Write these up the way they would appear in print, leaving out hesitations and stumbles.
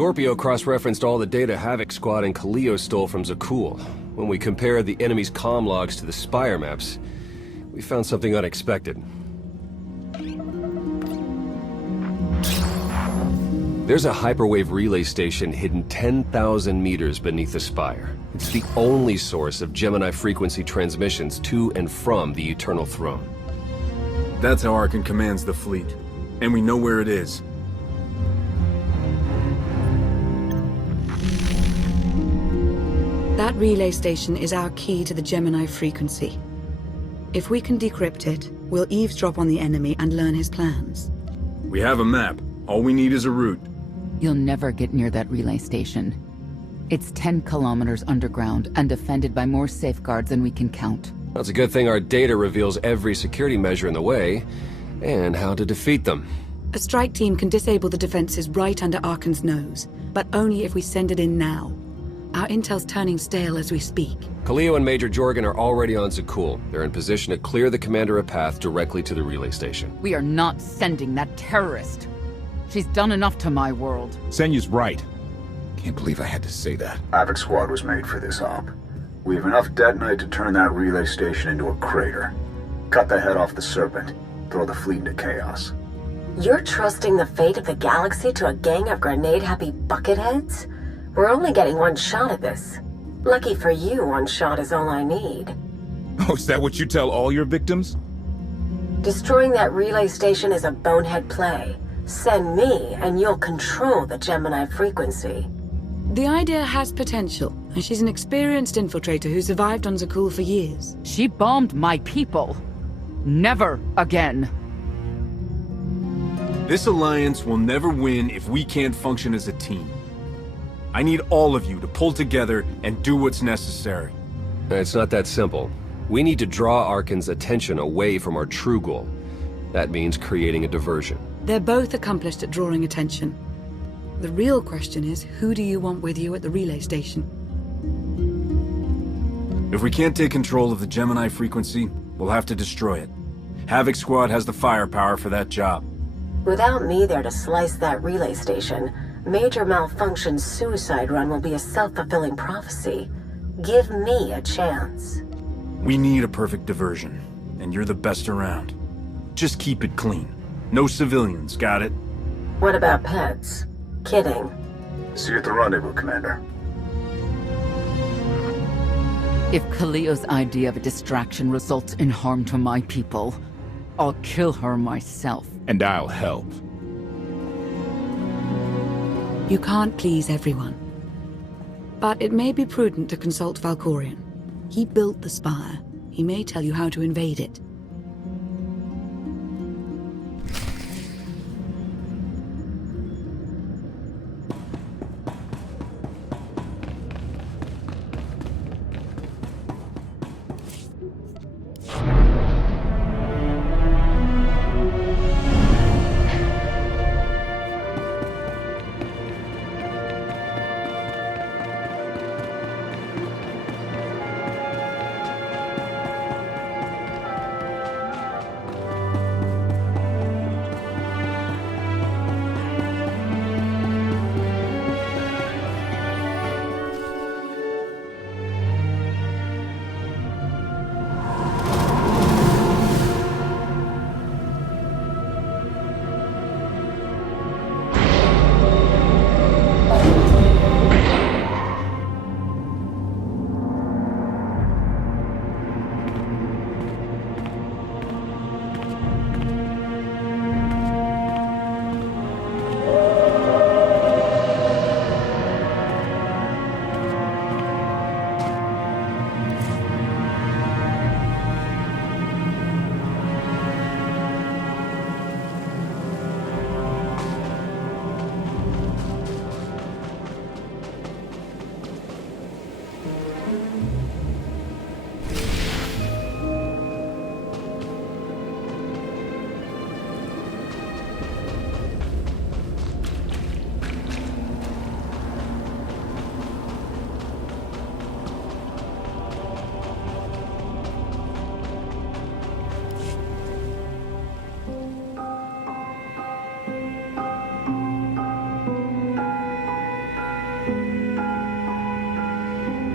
Scorpio cross-referenced all the data Havoc Squad and Kaleo stole from Zakul. When we compared the enemy's comm logs to the Spire maps, we found something unexpected. There's a hyperwave relay station hidden 10,000 meters beneath the Spire. It's the only source of Gemini frequency transmissions to and from the Eternal Throne. That's how Arkan commands the fleet. And we know where it is. That relay station is our key to the Gemini frequency. If we can decrypt it, we'll eavesdrop on the enemy and learn his plans. We have a map. All we need is a route. You'll never get near that relay station. It's 10 kilometers underground and defended by more safeguards than we can count. That's a good thing our data reveals every security measure in the way, and how to defeat them. A strike team can disable the defenses right under Arkan's nose, but only if we send it in now. Our intel's turning stale as we speak. Kaleo and Major Jorgen are already on Zakul. They're in position to clear the commander a path directly to the relay station. We are not sending that terrorist. She's done enough to my world. Senyu's right. Can't believe I had to say that. Havoc Squad was made for this op. We have enough detonite to turn that relay station into a crater. Cut the head off the Serpent. Throw the fleet into chaos. You're trusting the fate of the galaxy to a gang of grenade-happy bucketheads? We're only getting one shot at this. Lucky for you, one shot is all I need. Oh, is that what you tell all your victims? Destroying that relay station is a bonehead play. Send me, and you'll control the Gemini frequency. The idea has potential, and she's an experienced infiltrator who survived on Zakul for years. She bombed my people. Never again. This alliance will never win if we can't function as a team. I need all of you to pull together and do what's necessary. It's not that simple. We need to draw Arkan's attention away from our true goal. That means creating a diversion. They're both accomplished at drawing attention. The real question is, who do you want with you at the relay station? If we can't take control of the Gemini frequency, we'll have to destroy it. Havoc Squad has the firepower for that job. Without me there to slice that relay station, Major Malfunction's suicide run will be a self-fulfilling prophecy. Give me a chance. We need a perfect diversion, and you're the best around. Just keep it clean. No civilians, got it? What about pets? Kidding. See you at the rendezvous, Commander. If Kaleo's idea of a distraction results in harm to my people, I'll kill her myself. And I'll help. You can't please everyone. But it may be prudent to consult Valkorion. He built the Spire. He may tell you how to invade it.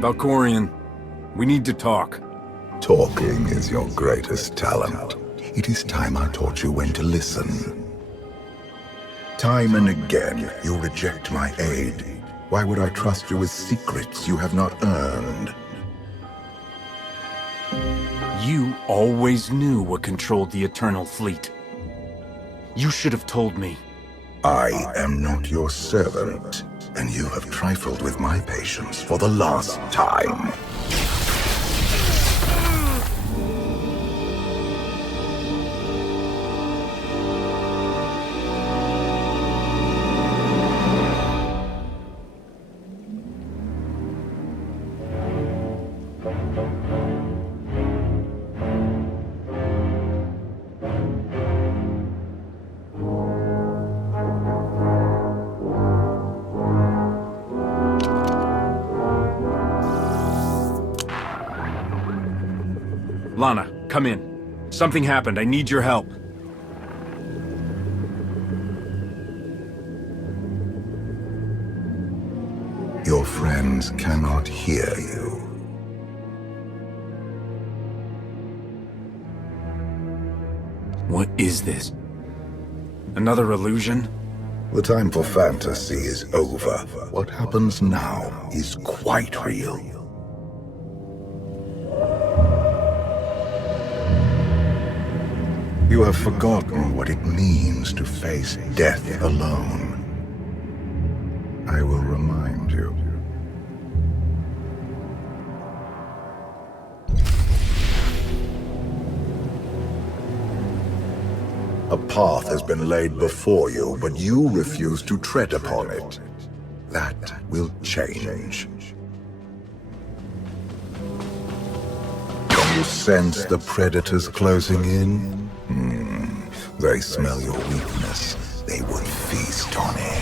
Valkorian, we need to talk. Talking is your greatest talent. It is time I taught you when to listen. Time and again, you reject my aid. Why would I trust you with secrets you have not earned? You always knew what controlled the Eternal Fleet. You should have told me. I am not your servant, and you have trifled with my patience for the last time. Lana, come in. Something happened. I need your help. Your friends cannot hear you. What is this? Another illusion? The time for fantasy is over. What happens now is quite real. You have forgotten what it means to face death alone. I will remind you. A path has been laid before you, but you refuse to tread upon it. That will change. Can you sense the predators closing in? They smell your weakness. They would feast on it.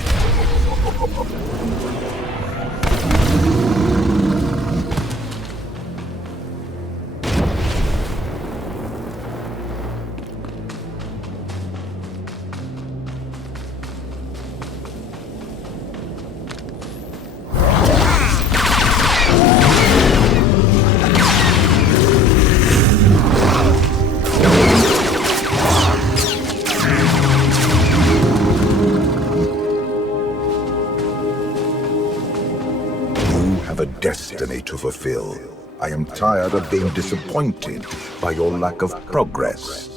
Destiny to fulfill. I am tired of being disappointed by your lack of progress.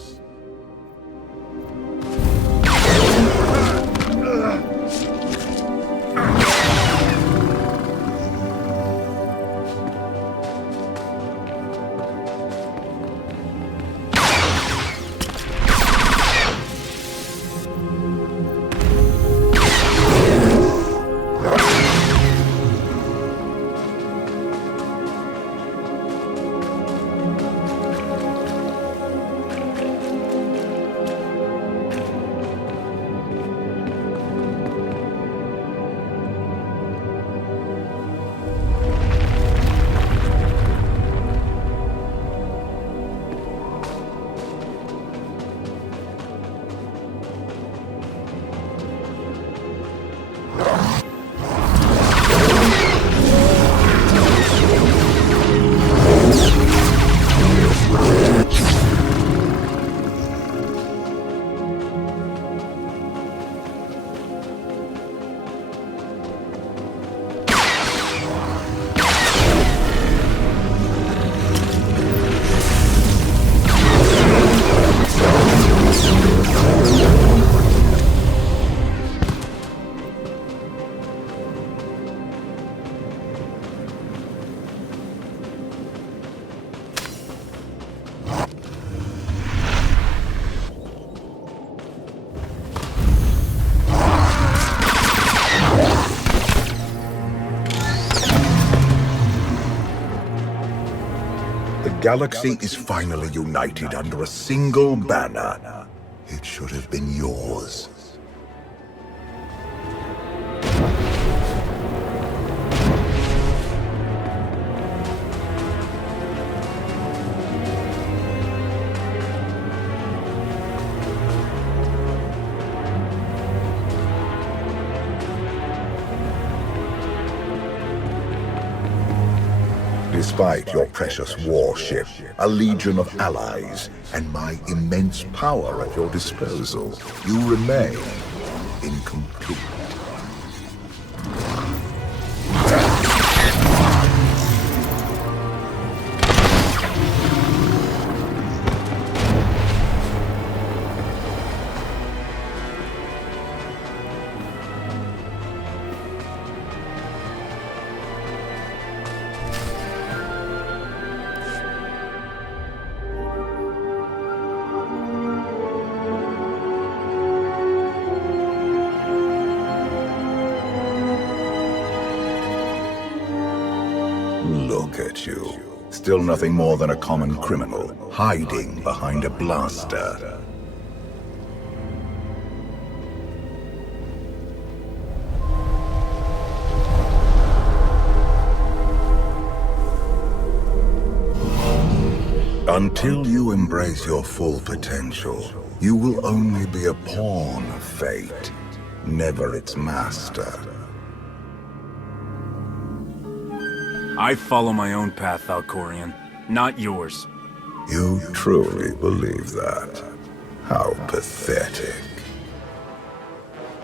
The galaxy is finally united under a single banner. It should have been yours. Despite your precious warship, a legion of allies, and my immense power at your disposal, you remain incomplete. Look at you. Still nothing more than a common criminal, hiding behind a blaster. Until you embrace your full potential, you will only be a pawn of fate, never its master. I follow my own path, Valkorian, not yours. You truly believe that? How pathetic.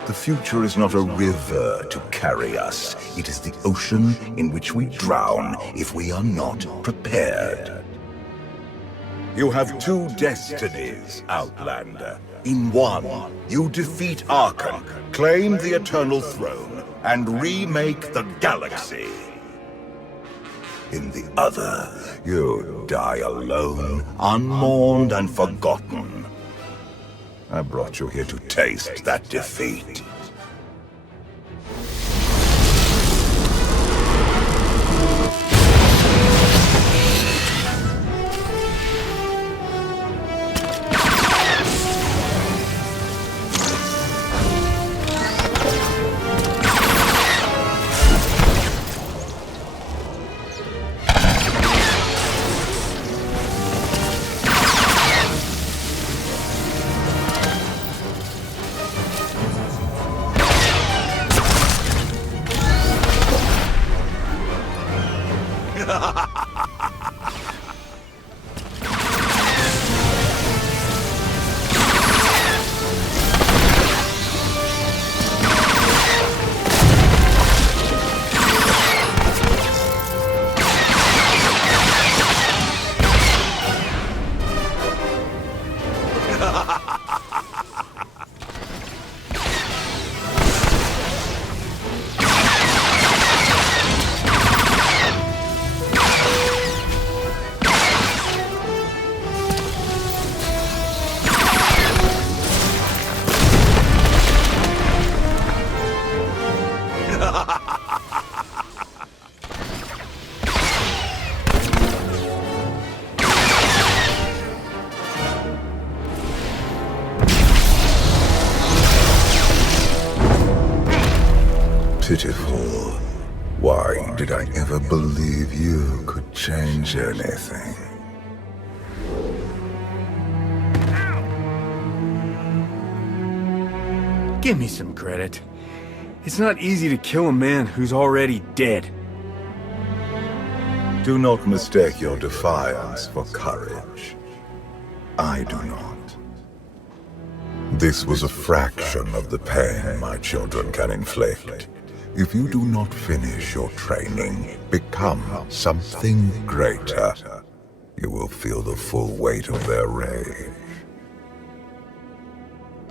The future is not a river to carry us. It is the ocean in which we drown if we are not prepared. You have two destinies, Outlander. In one, you defeat Arkham, claim the Eternal Throne, and remake the galaxy. In the other, you die alone, unmourned and forgotten. I brought you here to taste that defeat. Pitiful. Why did I ever believe you could change anything? Give me some credit. It's not easy to kill a man who's already dead. Do not mistake your defiance for courage. I do not. This was a fraction of the pain my children can inflict. If you do not finish your training, become something greater, you will feel the full weight of their rage.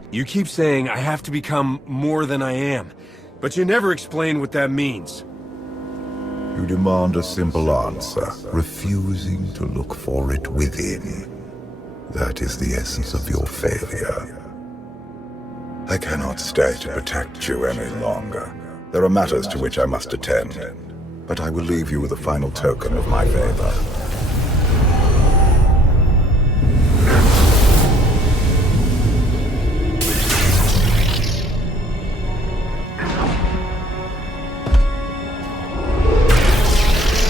You keep saying I have to become more than I am, but you never explain what that means. You demand a simple answer, refusing to look for it within. That is the essence of your failure. I cannot stay to protect you any longer. There are matters to which I must attend, but I will leave you with a final token of my favor.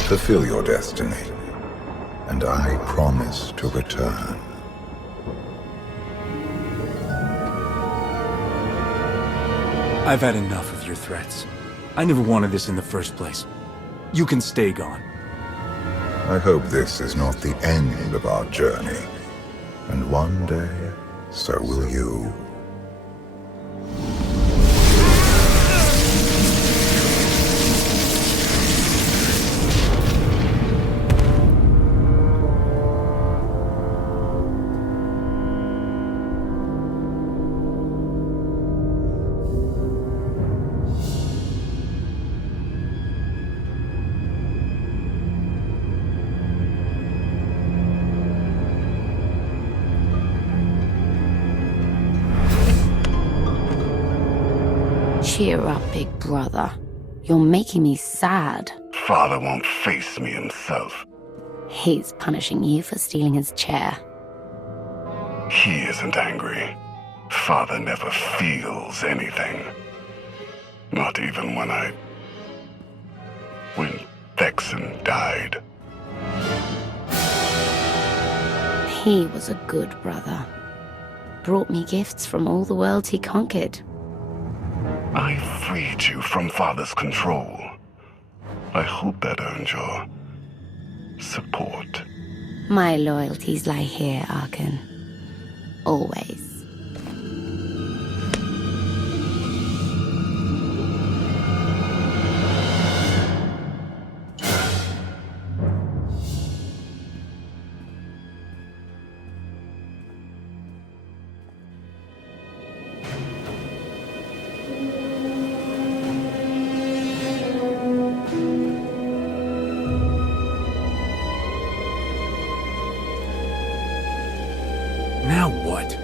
Fulfill your destiny, and I promise to return. I've had enough of your threats. I never wanted this in the first place. You can stay gone. I hope this is not the end of our journey. And one day, so will you. Cheer up, big brother. You're making me sad. Father won't face me himself. He's punishing you for stealing his chair. He isn't angry. Father never feels anything. Not even when XII died. He was a good brother. Brought me gifts from all the worlds he conquered. I freed you from Father's control. I hope that earned your support. My loyalties lie here, Arkan. Always. Now what?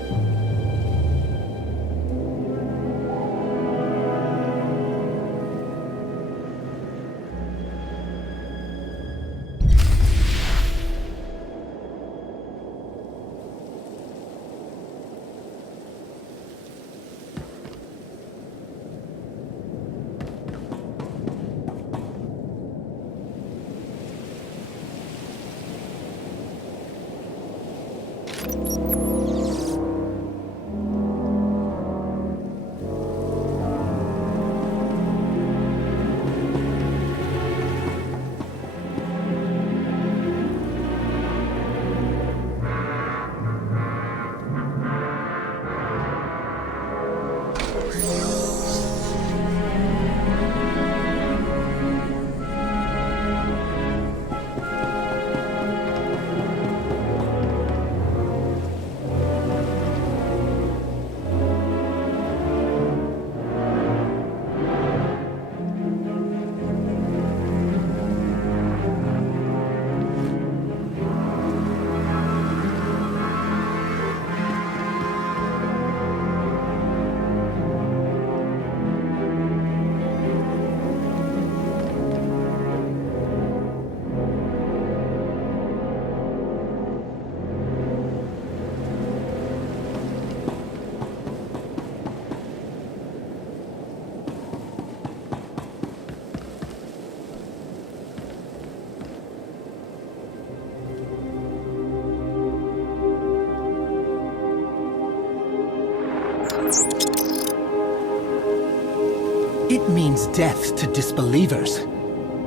It means death to disbelievers.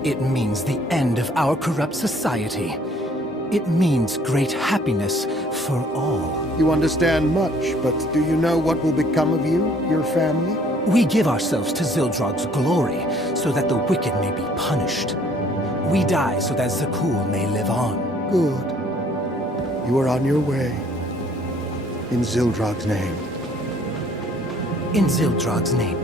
It means the end of our corrupt society. It means great happiness for all. You understand much, but do you know what will become of you, your family? We give ourselves to Zildrog's glory, so that the wicked may be punished. We die so that Zakul may live on. Good. You are on your way. In Zildrog's name. In Zildrog's name.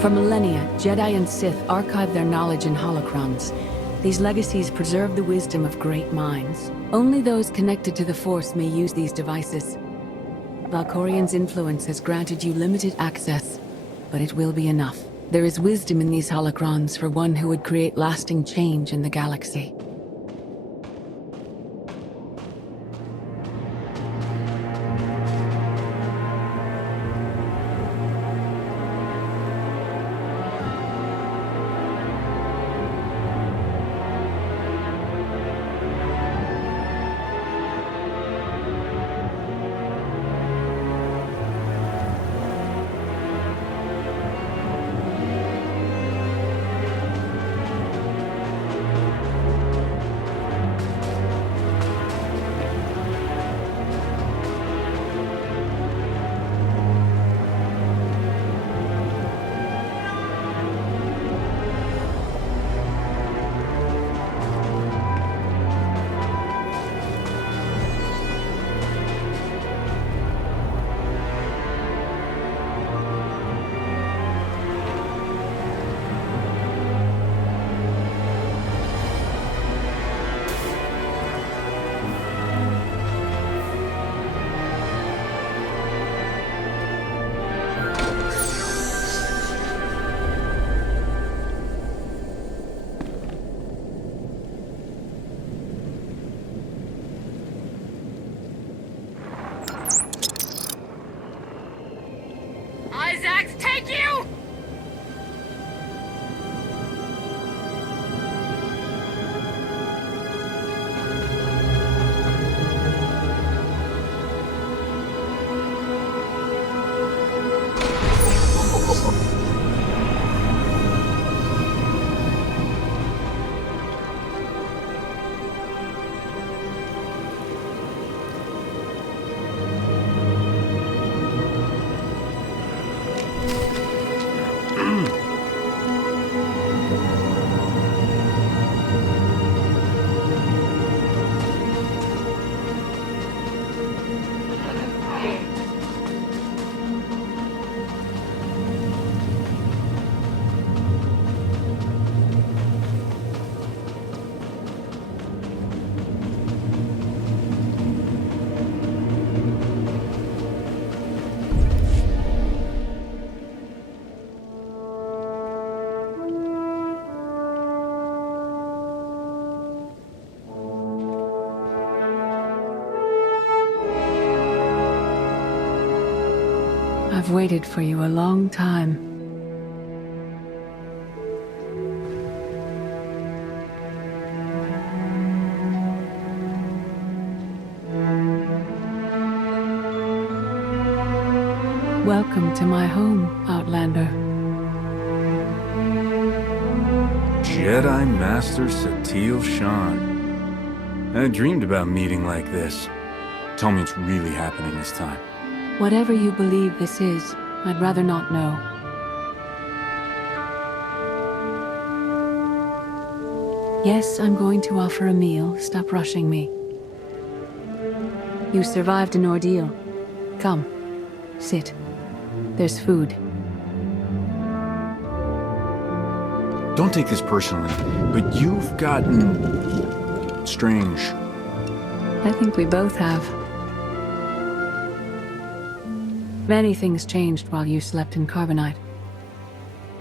For millennia, Jedi and Sith archived their knowledge in holocrons. These legacies preserve the wisdom of great minds. Only those connected to the Force may use these devices. Valkorian's influence has granted you limited access, but it will be enough. There is wisdom in these holocrons for one who would create lasting change in the galaxy. I've waited for you a long time. Welcome to my home, Outlander. Jedi Master Satele Shan. I dreamed about a meeting like this. Tell me it's really happening this time. Whatever you believe this is, I'd rather not know. Yes, I'm going to offer a meal. Stop rushing me. You survived an ordeal. Come, sit. There's food. Don't take this personally, but you've gotten strange. I think we both have. Many things changed while you slept in Carbonite.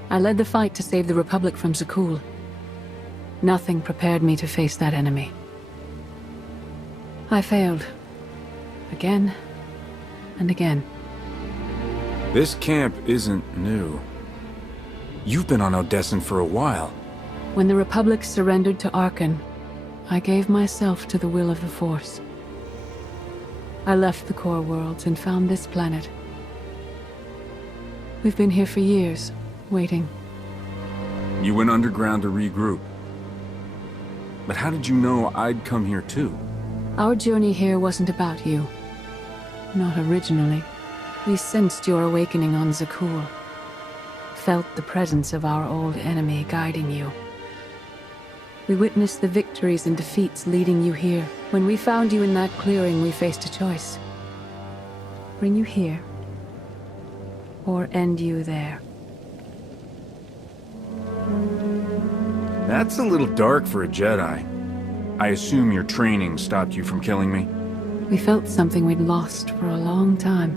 I led the fight to save the Republic from Zakul. Nothing prepared me to face that enemy. I failed. Again and again. This camp isn't new. You've been on Odessen for a while. When the Republic surrendered to Arkan, I gave myself to the will of the Force. I left the core worlds and found this planet. We've been here for years, waiting. You went underground to regroup. But how did you know I'd come here too? Our journey here wasn't about you. Not originally. We sensed your awakening on Zakul. Felt the presence of our old enemy guiding you. We witnessed the victories and defeats leading you here. When we found you in that clearing, we faced a choice. Bring you here, or end you there. That's a little dark for a Jedi. I assume your training stopped you from killing me? We felt something we'd lost for a long time.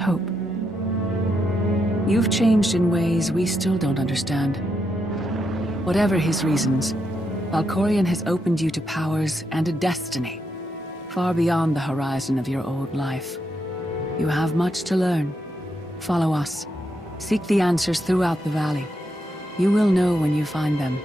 Hope. You've changed in ways we still don't understand. Whatever his reasons, Valkorion has opened you to powers and a destiny, far beyond the horizon of your old life. You have much to learn. Follow us. Seek the answers throughout the valley. You will know when you find them.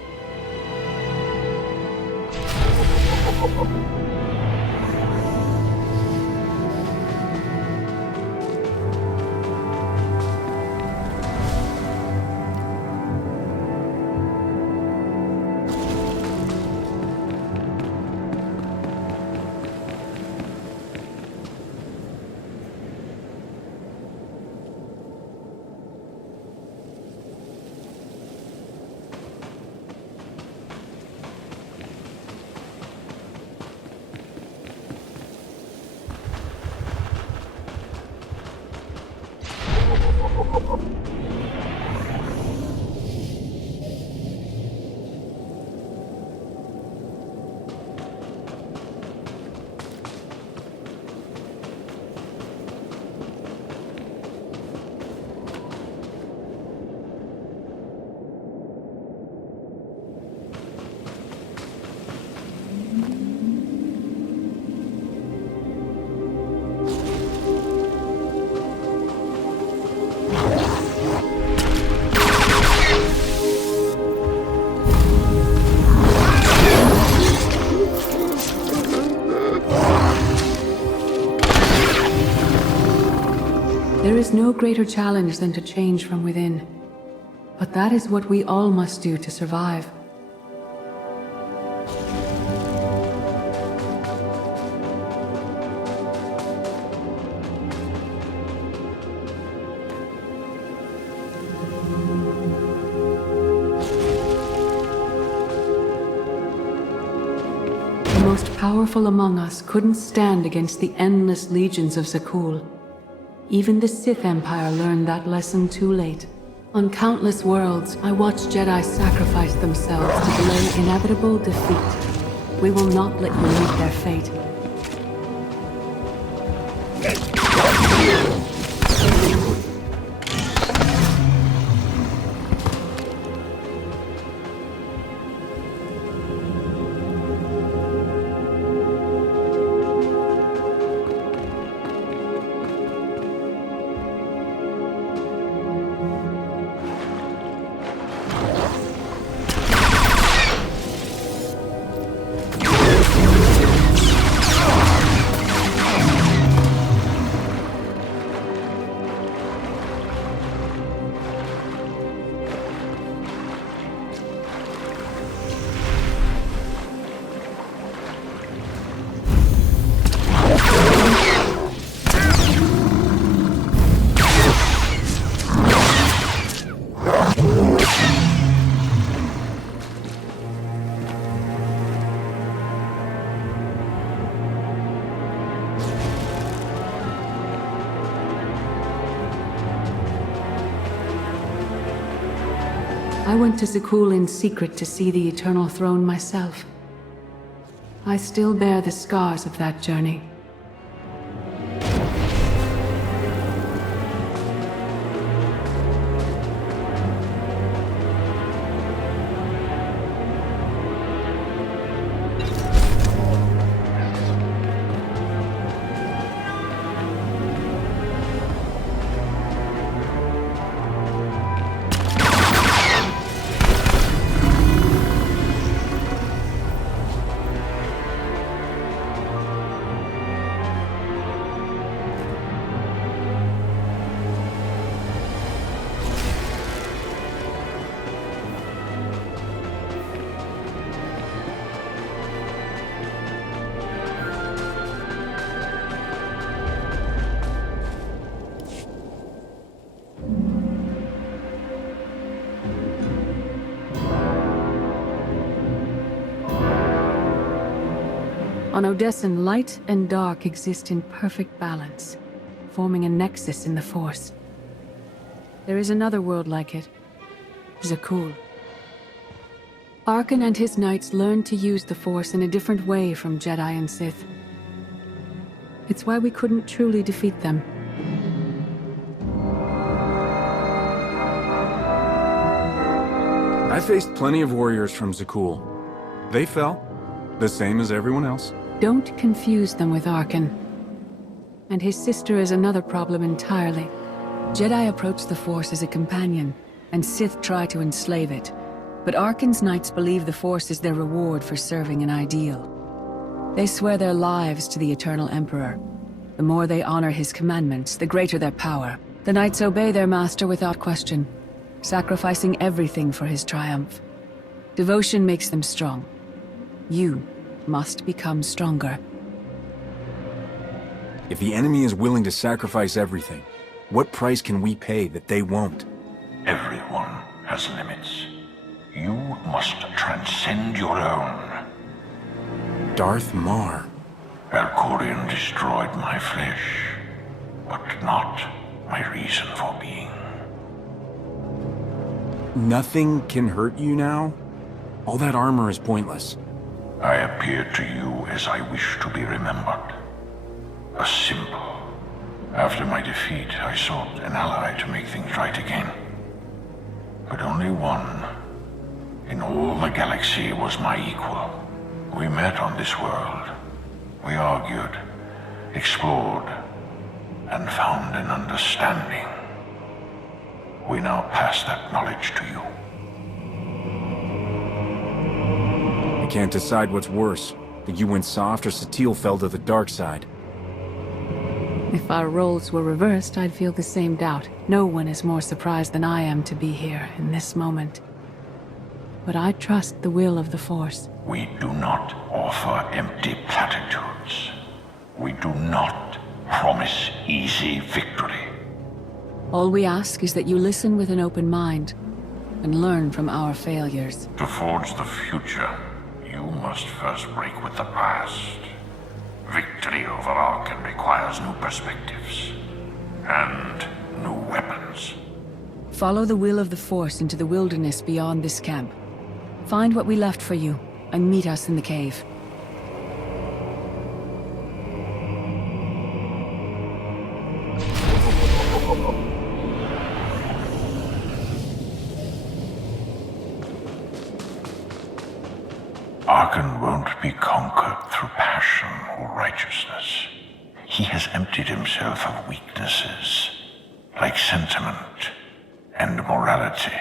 There is no greater challenge than to change from within. But that is what we all must do to survive. The most powerful among us couldn't stand against the endless legions of Zakul. Even the Sith Empire learned that lesson too late. On countless worlds, I watched Jedi sacrifice themselves to delay inevitable defeat. We will not let you meet their fate. I went to Zakul in secret to see the Eternal Throne myself. I still bear the scars of that journey. On Odessen, light and dark exist in perfect balance, forming a nexus in the Force. There is another world like it, Zakul. Arkan and his knights learned to use the Force in a different way from Jedi and Sith. It's why we couldn't truly defeat them. I faced plenty of warriors from Zakul. They fell, the same as everyone else. Don't confuse them with Arkan. And his sister is another problem entirely. Jedi approach the Force as a companion, and Sith try to enslave it. But Arkan's knights believe the Force is their reward for serving an ideal. They swear their lives to the Eternal Emperor. The more they honor his commandments, the greater their power. The knights obey their master without question, sacrificing everything for his triumph. Devotion makes them strong. You must become stronger. If the enemy is willing to sacrifice everything, what price can we pay that they won't? Everyone has limits. You must transcend your own. Darth Mar. Valkorion destroyed my flesh, but not my reason for being. Nothing can hurt you now? All that armor is pointless. I appear to you as I wish to be remembered. A symbol. After my defeat, I sought an ally to make things right again. But only one in all the galaxy was my equal. We met on this world. We argued, explored, and found an understanding. We now pass that knowledge to you. I can't decide what's worse, that you went soft or Satele fell to the dark side. If our roles were reversed, I'd feel the same doubt. No one is more surprised than I am to be here in this moment. But I trust the will of the Force. We do not offer empty platitudes. We do not promise easy victory. All we ask is that you listen with an open mind and learn from our failures. To forge the future, you must first break with the past. Victory over Arkan requires new perspectives and new weapons. Follow the will of the Force into the wilderness beyond this camp. Find what we left for you and meet us in the cave. Arkan won't be conquered through passion or righteousness. He has emptied himself of weaknesses, like sentiment and morality.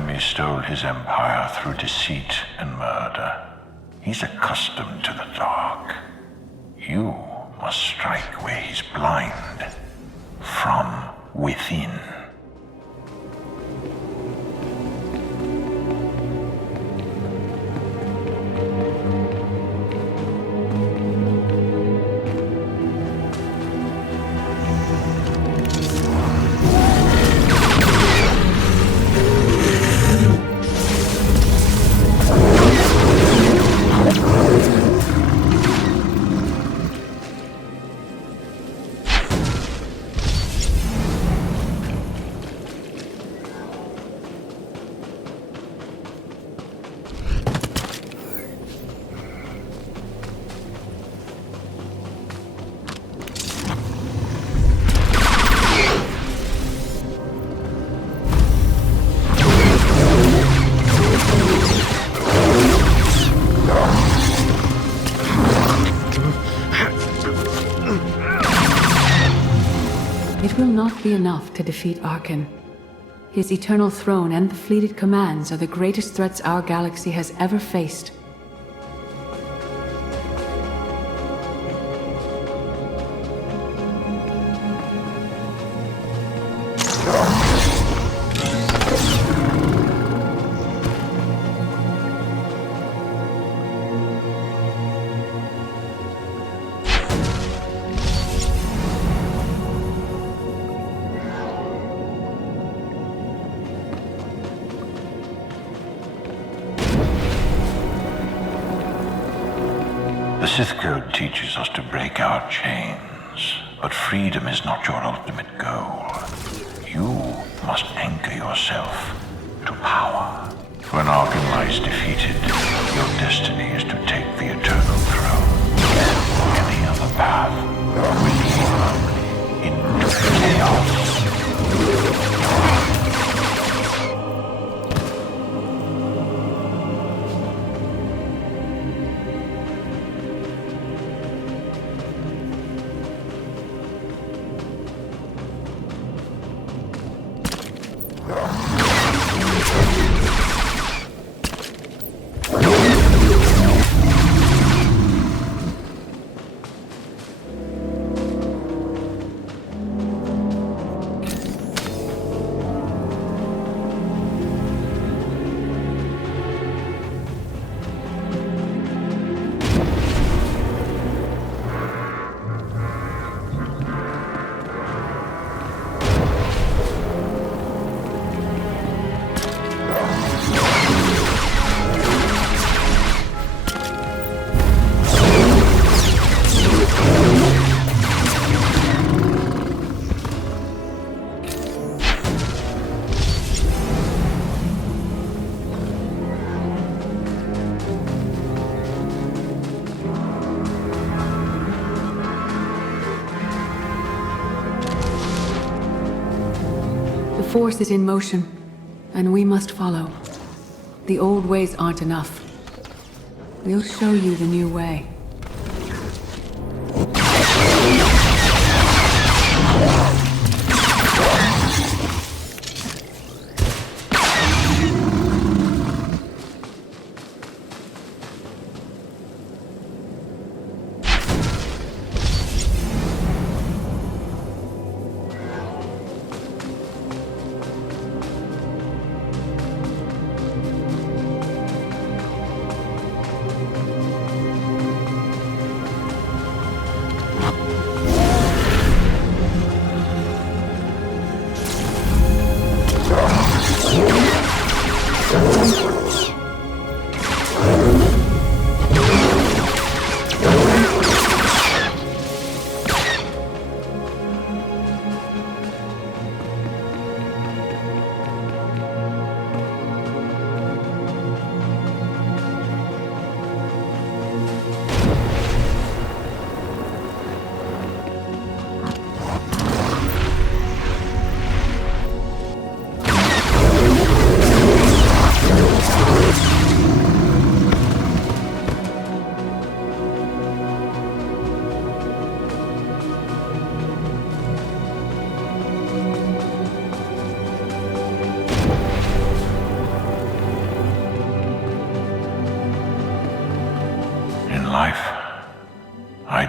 enemy stole his empire through deceit and murder. He's accustomed to the dark. You must strike where he's blind. From within. It will not be enough to defeat Arkan. His eternal throne and the fleet it commands are the greatest threats our galaxy has ever faced. The Sith Code teaches us to break our chains, but freedom is not your ultimate goal. You must anchor yourself to power. When Arkan lies defeated, your destiny is to take the eternal throne. Any other path will lead into chaos. The Force is in motion, and we must follow. The old ways aren't enough. We'll show you the new way.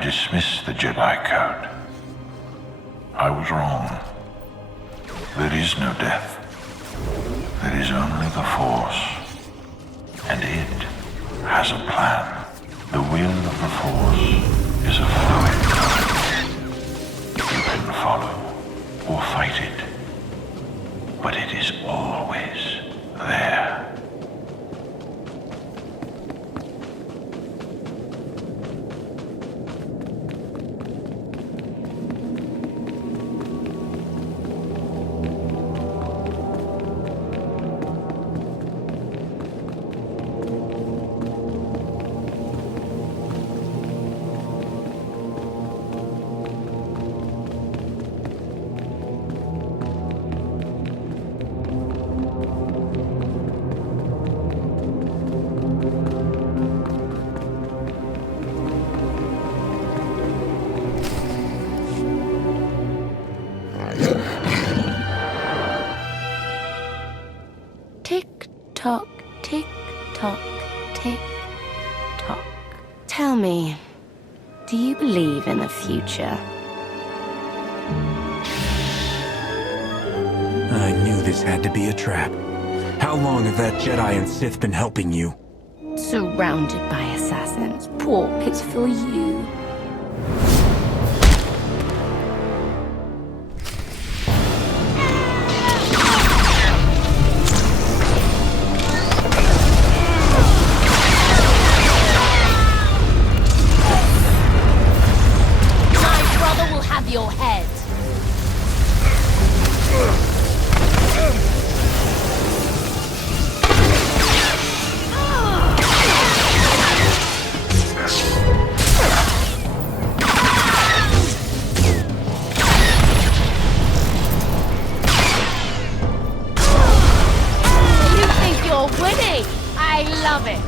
dismiss the Jedi Code. I was wrong. There is no death. There is only the Force. And it has a plan. The will of the Force is a fluid current. You can follow or fight it, but it is always there. Tick-tock, tick-tock, tick-tock. Tell me, do you believe in the future? I knew this had to be a trap. How long have that Jedi and Sith been helping you? Surrounded by assassins. Poor, pitiful you. Your head. You think you're winning? I love it.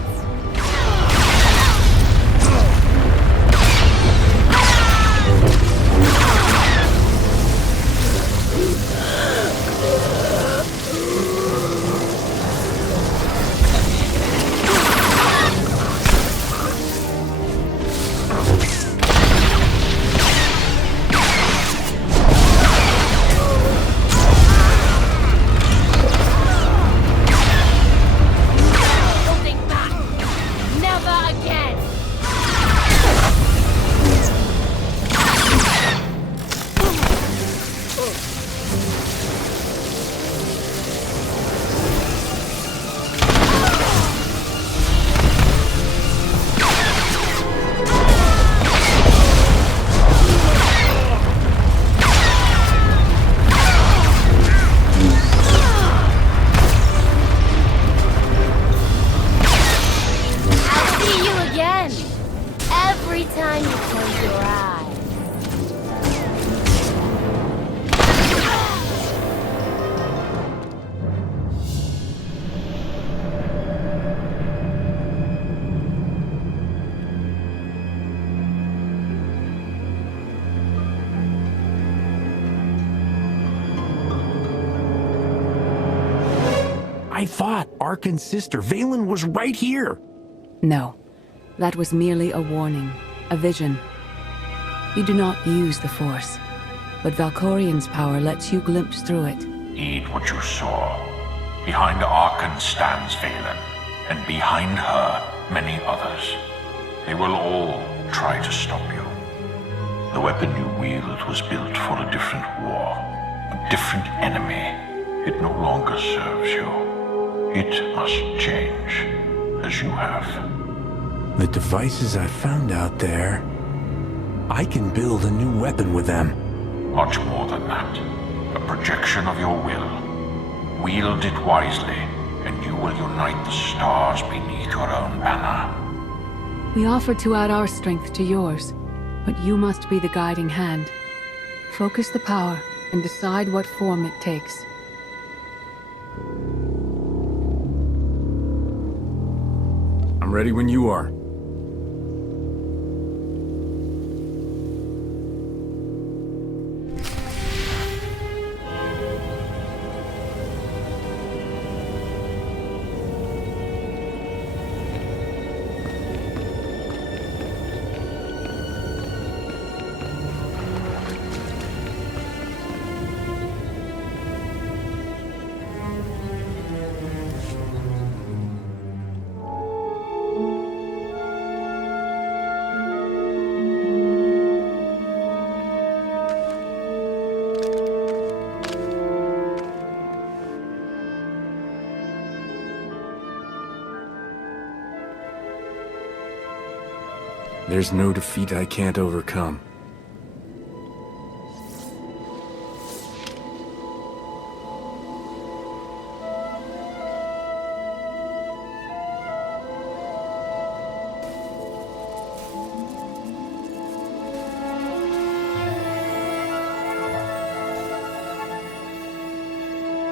I thought Arkin's sister, Valen, was right here. No, that was merely a warning, a vision. You do not use the Force, but Valkorian's power lets you glimpse through it. Heed what you saw. Behind Arkin stands Valen, and behind her, many others. They will all try to stop you. The weapon you wield was built for a different war, a different enemy. It no longer serves you. It must change, as you have. The devices I found out there, I can build a new weapon with them. Much more than that. A projection of your will. Wield it wisely, and you will unite the stars beneath your own banner. We offer to add our strength to yours, but you must be the guiding hand. Focus the power and decide what form it takes. I'm ready when you are. There's no defeat I can't overcome.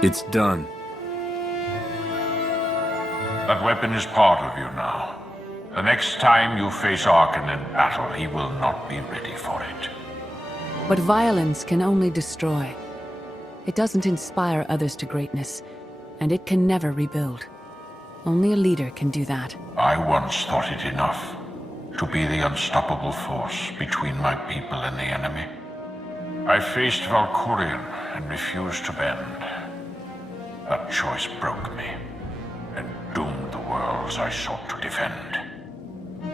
It's done. That weapon is part of you now. The next time you face Arkan in battle, he will not be ready for it. But violence can only destroy. It doesn't inspire others to greatness, and it can never rebuild. Only a leader can do that. I once thought it enough to be the unstoppable force between my people and the enemy. I faced Valkyrian and refused to bend. That choice broke me and doomed the worlds I sought to defend.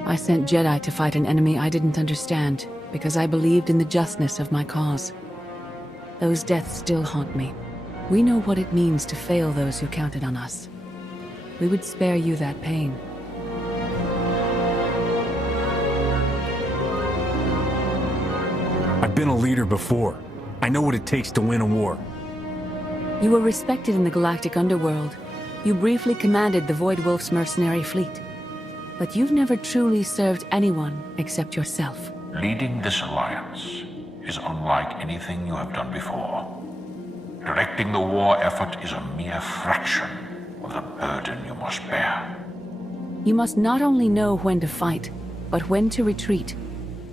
I sent Jedi to fight an enemy I didn't understand, because I believed in the justness of my cause. Those deaths still haunt me. We know what it means to fail those who counted on us. We would spare you that pain. I've been a leader before. I know what it takes to win a war. You were respected in the galactic underworld. You briefly commanded the Void Wolf's mercenary fleet. But you've never truly served anyone except yourself. Leading this alliance is unlike anything you have done before. Directing the war effort is a mere fraction of the burden you must bear. You must not only know when to fight, but when to retreat,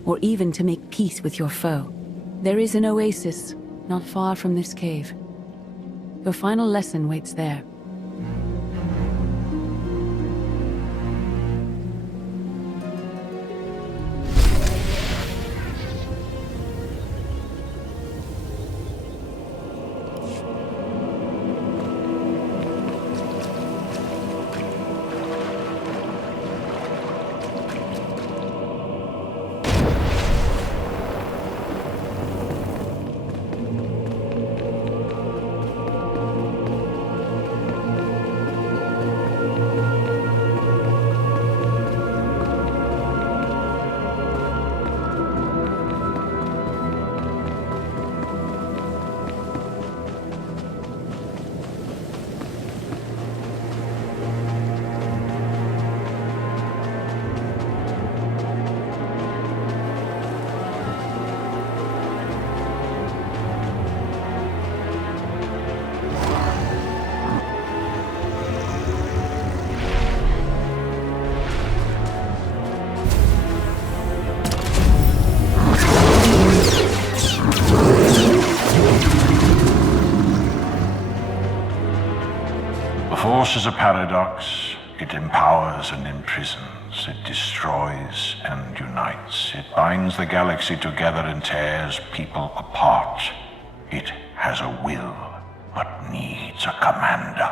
or even to make peace with your foe. There is an oasis not far from this cave. Your final lesson waits there. Force is a paradox. It empowers and imprisons. It destroys and unites. It binds the galaxy together and tears people apart. It has a will, but needs a commander.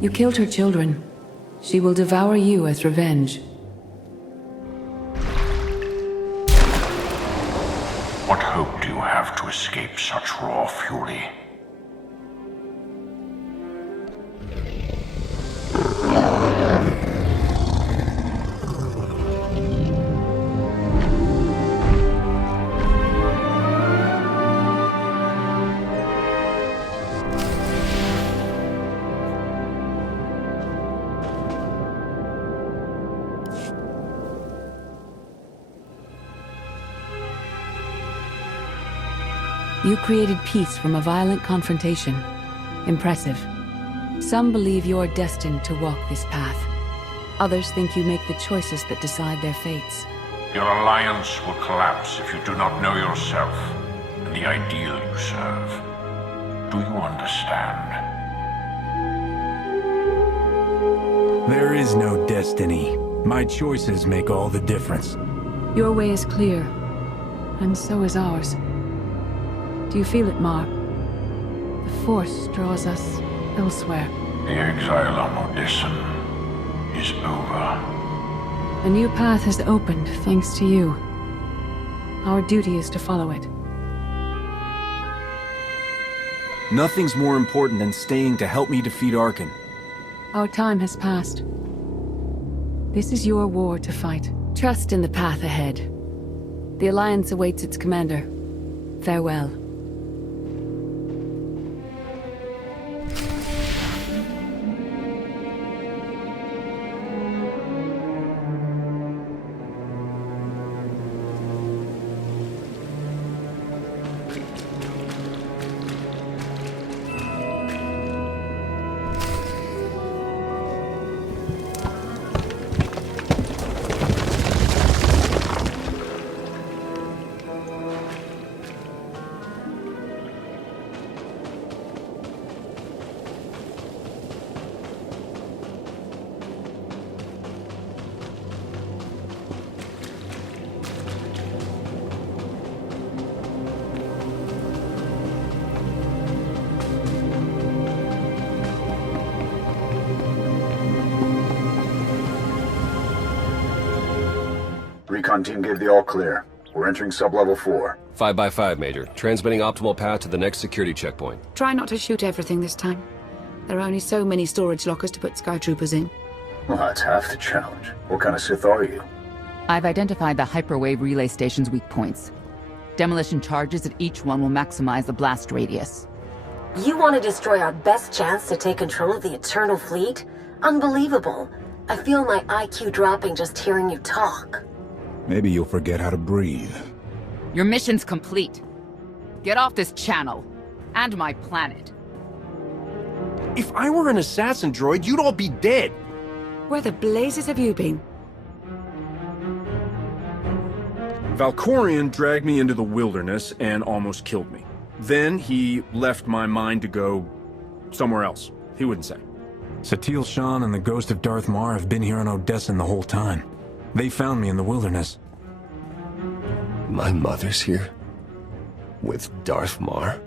You killed her children. She will devour you as revenge. What hope do you have to escape such raw fury? You created peace from a violent confrontation. Impressive. Some believe you're destined to walk this path. Others think you make the choices that decide their fates. Your alliance will collapse if you do not know yourself and the ideal you serve. Do you understand? There is no destiny. My choices make all the difference. Your way is clear, and so is ours. Do you feel it, Mar? The Force draws us elsewhere. The exile on Odysseum is over. A new path has opened, thanks to you. Our duty is to follow it. Nothing's more important than staying to help me defeat Arkan. Our time has passed. This is your war to fight. Trust in the path ahead. The Alliance awaits its commander. Farewell. Recon team gave the all-clear. We're entering sub-level 4. 5 by 5, Major. Transmitting optimal path to the next security checkpoint. Try not to shoot everything this time. There are only so many storage lockers to put Sky Troopers in. Well, that's half the challenge. What kind of Sith are you? I've identified the hyperwave relay station's weak points. Demolition charges at each one will maximize the blast radius. You want to destroy our best chance to take control of the Eternal Fleet? Unbelievable. I feel my IQ dropping just hearing you talk. Maybe you'll forget how to breathe. Your mission's complete. Get off this channel. And my planet. If I were an assassin droid, you'd all be dead. Where the blazes have you been? Valkorion dragged me into the wilderness and almost killed me. Then he left my mind to go somewhere else. He wouldn't say. Satil Shan and the ghost of Darth Mar have been here on Odessin the whole time. They found me in the wilderness. My mother's here? With Darth Mar?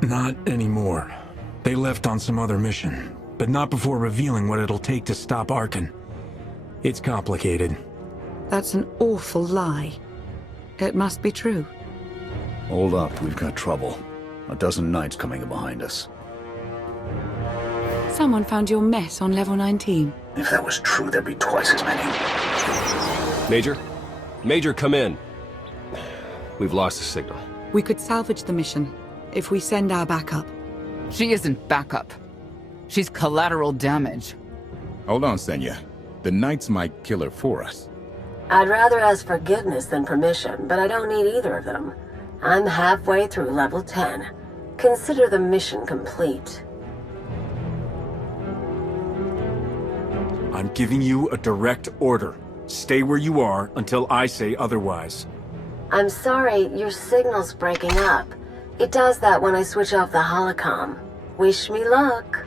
Not anymore. They left on some other mission, but not before revealing what it'll take to stop Arkan. It's complicated. That's an awful lie. It must be true. Hold up, we've got trouble. A dozen knights coming in behind us. Someone found your mess on level 19. If that was true, there'd be twice as many. Major? Major, come in. We've lost the signal. We could salvage the mission if we send our backup. She isn't backup. She's collateral damage. Hold on, Senya. The Knights might kill her for us. I'd rather ask forgiveness than permission, but I don't need either of them. I'm halfway through level 10. Consider the mission complete. I'm giving you a direct order. Stay where you are until I say otherwise. I'm sorry, your signal's breaking up. It does that when I switch off the holocom. Wish me luck.